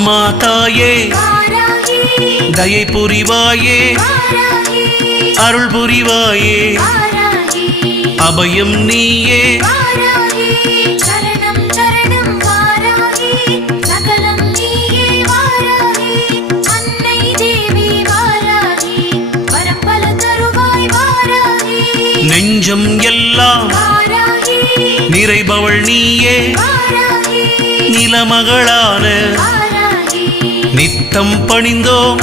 அம்மா தாயே தயை புரிவாயே, அருள் புரிவாயே, அபயம் நீயே, நெஞ்சம் எல்லாம் நிறைபவள் நீயே, நிலமகளான நித்தம் பணிந்தோம்.